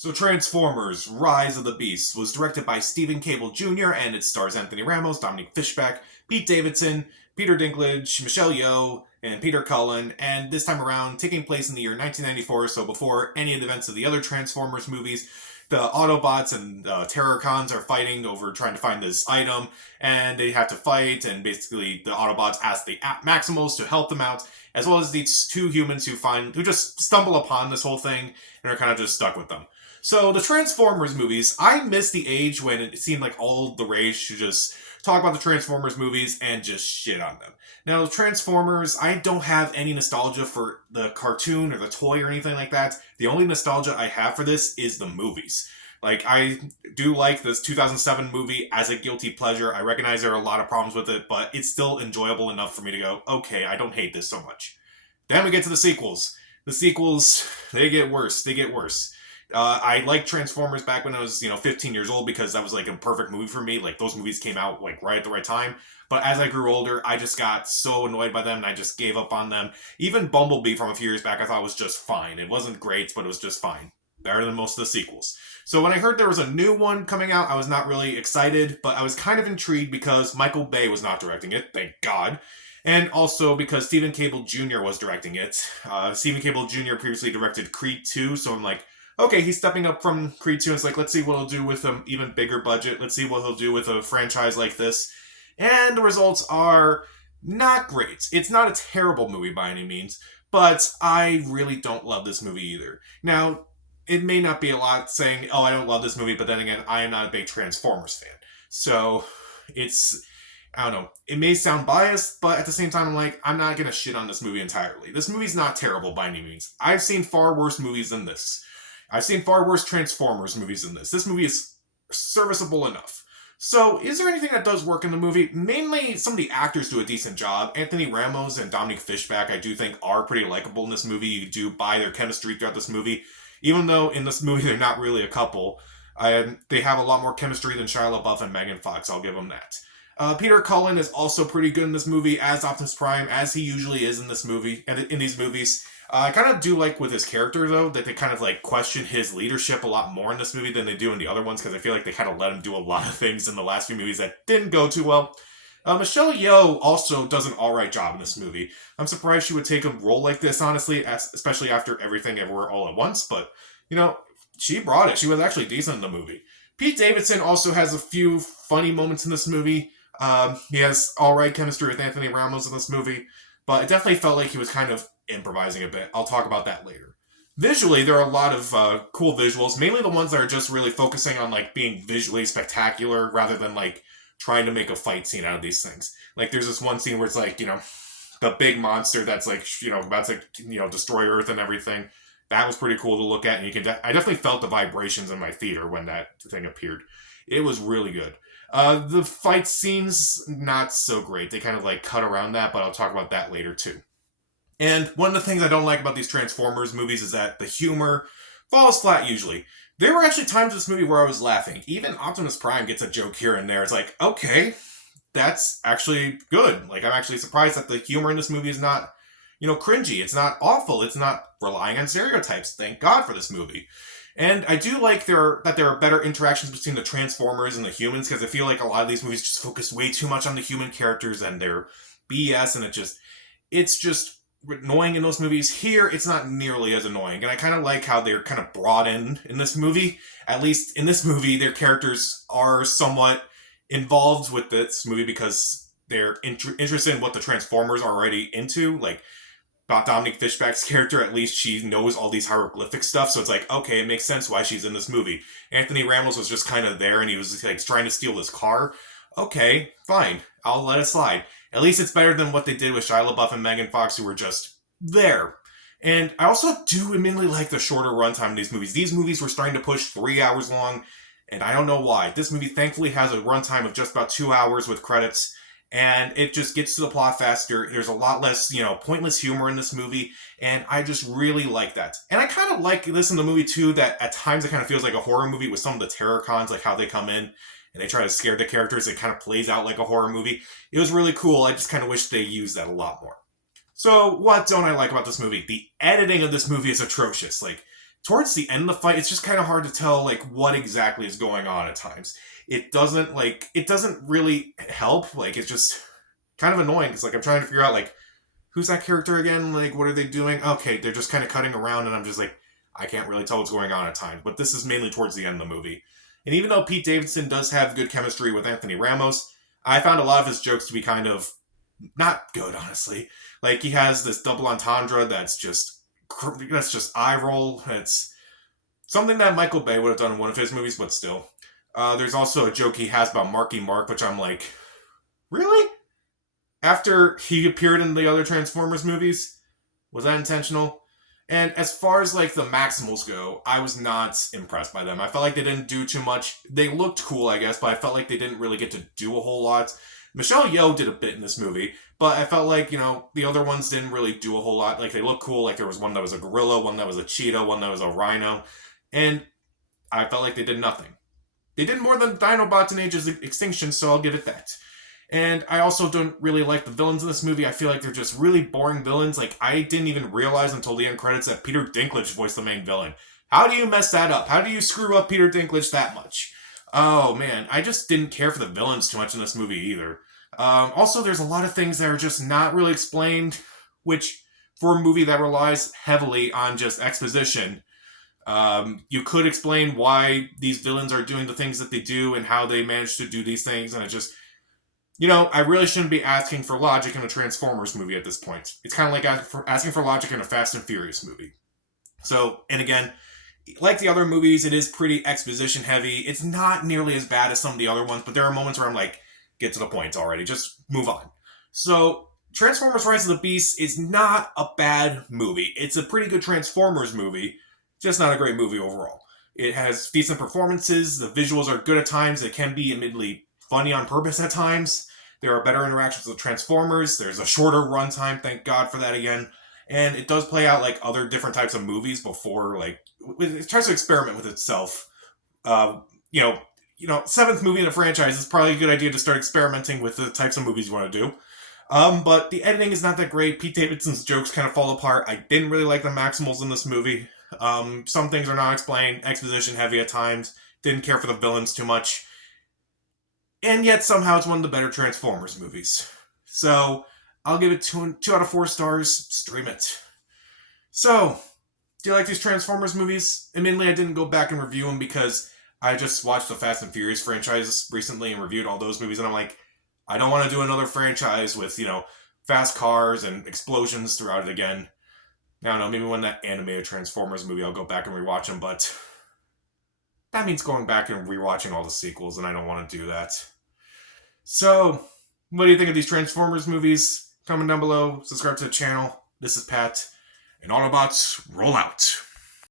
So Transformers: Rise of the Beasts was directed by Stephen Cable Jr. and it stars Anthony Ramos, Dominic Fishback, Pete Davidson, Peter Dinklage, Michelle Yeoh, and Peter Cullen, and this time around taking place in the year 1994, so before any of the events of the other Transformers movies. The Autobots and Terrorcons are fighting over trying to find this item, and they have to fight, and basically the Autobots ask the Maximals to help them out, as well as these two humans who just stumble upon this whole thing and are kind of just stuck with them. So the Transformers movies, I miss the age when it seemed like all the rage to just talk about the Transformers movies and just shit on them. Now, Transformers, I don't have any nostalgia for the cartoon or the toy or anything like that. The only nostalgia I have for this is the movies. Like, I do like this 2007 movie as a guilty pleasure. I recognize there are a lot of problems with it, but it's still enjoyable enough for me to go, okay, I don't hate this so much. Then we get to the sequels. The sequels, they get worse. They get worse. I liked Transformers back when I was, 15 years old because that was like a perfect movie for me. Like those movies came out like right at the right time. But as I grew older, I just got so annoyed by them and I just gave up on them. Even Bumblebee from a few years back I thought was just fine. It wasn't great, but it was just fine. Better than most of the sequels. So when I heard there was a new one coming out, I was not really excited, but I was kind of intrigued because Michael Bay was not directing it, thank God. And also because Stephen Cable Jr. was directing it. Stephen Cable Jr. previously directed Creed 2, so I'm like, okay, he's stepping up from Creed 2. It's like, let's see what he'll do with an even bigger budget. Let's see what he'll do with a franchise like this. And the results are not great. It's not a terrible movie by any means, but I really don't love this movie either. Now, it may not be a lot saying, oh, I don't love this movie, but then again, I am not a big Transformers fan. So, I don't know. It may sound biased, but at the same time, I'm like, I'm not going to shit on this movie entirely. This movie's not terrible by any means. I've seen far worse movies than this. I've seen far worse Transformers movies than this. This movie is serviceable enough. So, is there anything that does work in the movie? Mainly, some of the actors do a decent job. Anthony Ramos and Dominic Fishback, I do think, are pretty likable in this movie. You do buy their chemistry throughout this movie. Even though in this movie they're not really a couple, they have a lot more chemistry than Shia LaBeouf and Megan Fox, I'll give them that. Peter Cullen is also pretty good in this movie as Optimus Prime, as he usually is in this movie, and in these movies. I kind of do like with his character, though, that they kind of like question his leadership a lot more in this movie than they do in the other ones, because I feel like they kind of let him do a lot of things in the last few movies that didn't go too well. Michelle Yeoh also does an alright job in this movie. I'm surprised she would take a role like this, honestly, especially after Everything Everywhere All at Once, but, she brought it. She was actually decent in the movie. Pete Davidson also has a few funny moments in this movie. He has alright chemistry with Anthony Ramos in this movie, but it definitely felt like he was kind of improvising a bit. I'll talk about that later. Visually, there are a lot of cool visuals, mainly the ones that are just really focusing on like being visually spectacular rather than like trying to make a fight scene out of these things. Like there's this one scene where it's like, the big monster that's like, about to, destroy Earth and everything. That was pretty cool to look at, and I definitely felt the vibrations in my theater when that thing appeared. It was really good. The fight scenes, not so great. They kind of like cut around that, but I'll talk about that later too. And one of the things I don't like about these Transformers movies is that the humor falls flat usually. There were actually times in this movie where I was laughing. Even Optimus Prime gets a joke here and there. It's like, okay, that's actually good. Like, I'm actually surprised that the humor in this movie is not, cringy. It's not awful. It's not relying on stereotypes. Thank God for this movie. And I do like that there are better interactions between the Transformers and the humans, because I feel like a lot of these movies just focus way too much on the human characters and their BS, and it's just annoying in those movies. Here, it's not nearly as annoying, and I kind of like how they're kind of brought in this movie. At least in this movie, their characters are somewhat involved with this movie because they're interested in what the Transformers are already into. Like, about Dominic Fishback's character, at least she knows all these hieroglyphic stuff, so it's like, okay, it makes sense why she's in this movie. Anthony Ramos was just kind of there, and he was like trying to steal this car. Okay, fine, I'll let it slide. At least it's better than what they did with Shia LaBeouf and Megan Fox, who were just there. And I also do immediately like the shorter runtime of these movies. These movies were starting to push 3 hours long, and I don't know why. This movie thankfully has a runtime of just about 2 hours with credits, and it just gets to the plot faster. There's a lot less, pointless humor in this movie, and I just really like that. And I kind of like this in the movie, too, that at times it kind of feels like a horror movie with some of the Terrorcons, like how they come in and they try to scare the characters. It kind of plays out like a horror movie. It was really cool. I just kind of wish they used that a lot more. So, what don't I like about this movie? The editing of this movie is atrocious. Like, towards the end of the fight, it's just kind of hard to tell like what exactly is going on at times. It doesn't really help. Like it's just kind of annoying because like I'm trying to figure out like who's that character again? Like what are they doing? Okay, they're just kind of cutting around, and I'm just like I can't really tell what's going on at times. But this is mainly towards the end of the movie. And even though Pete Davidson does have good chemistry with Anthony Ramos, I found a lot of his jokes to be kind of not good, honestly. Like he has this double entendre that's just eye roll. It's something that Michael Bay would have done in one of his movies, but still. There's also a joke he has about Marky Mark, which I'm like, really? After he appeared in the other Transformers movies, was that intentional? And as far as like the Maximals go, I was not impressed by them. I felt like they didn't do too much. They looked cool, I guess, but I felt like they didn't really get to do a whole lot. Michelle Yeoh did a bit in this movie, but I felt like, the other ones didn't really do a whole lot. Like, they looked cool. Like, there was one that was a gorilla, one that was a cheetah, one that was a rhino. And I felt like they did nothing. They did more than Dinobots and Age's Extinction, so I'll give it that. And I also don't really like the villains in this movie. I feel like they're just really boring villains. Like, I didn't even realize until the end credits that Peter Dinklage voiced the main villain. How do you mess that up? How do you screw up Peter Dinklage that much? Oh, man. I just didn't care for the villains too much in this movie either. Also, there's a lot of things that are just not really explained, which, for a movie that relies heavily on just exposition, you could explain why these villains are doing the things that they do and how they manage to do these things, and it just... I really shouldn't be asking for logic in a Transformers movie at this point. It's kind of like asking for logic in a Fast and Furious movie. So, and again, like the other movies, it is pretty exposition heavy. It's not nearly as bad as some of the other ones, but there are moments where I'm like, get to the point already. Just move on. So, Transformers Rise of the Beast is not a bad movie. It's a pretty good Transformers movie, just not a great movie overall. It has decent performances. The visuals are good at times. It can be admittedly funny on purpose at times. There are better interactions with Transformers. There's a shorter runtime, thank God for that again. And it does play out like other different types of movies before, like, it tries to experiment with itself. Seventh movie in a franchise is probably a good idea to start experimenting with the types of movies you want to do. But the editing is not that great. Pete Davidson's jokes kind of fall apart. I didn't really like the Maximals in this movie. Some things are not explained, exposition heavy at times. Didn't care for the villains too much. And yet, somehow, it's one of the better Transformers movies. So, I'll give it 2 out of 4 stars. Stream it. So, do you like these Transformers movies? Admittedly, I didn't go back and review them because I just watched the Fast and Furious franchise recently and reviewed all those movies, and I'm like, I don't want to do another franchise with, fast cars and explosions throughout it again. I don't know, maybe when that animated Transformers movie, I'll go back and rewatch them, but that means going back and rewatching all the sequels, and I don't want to do that. So, what do you think of these Transformers movies? Comment down below, subscribe to the channel. This is Pat, and Autobots roll out.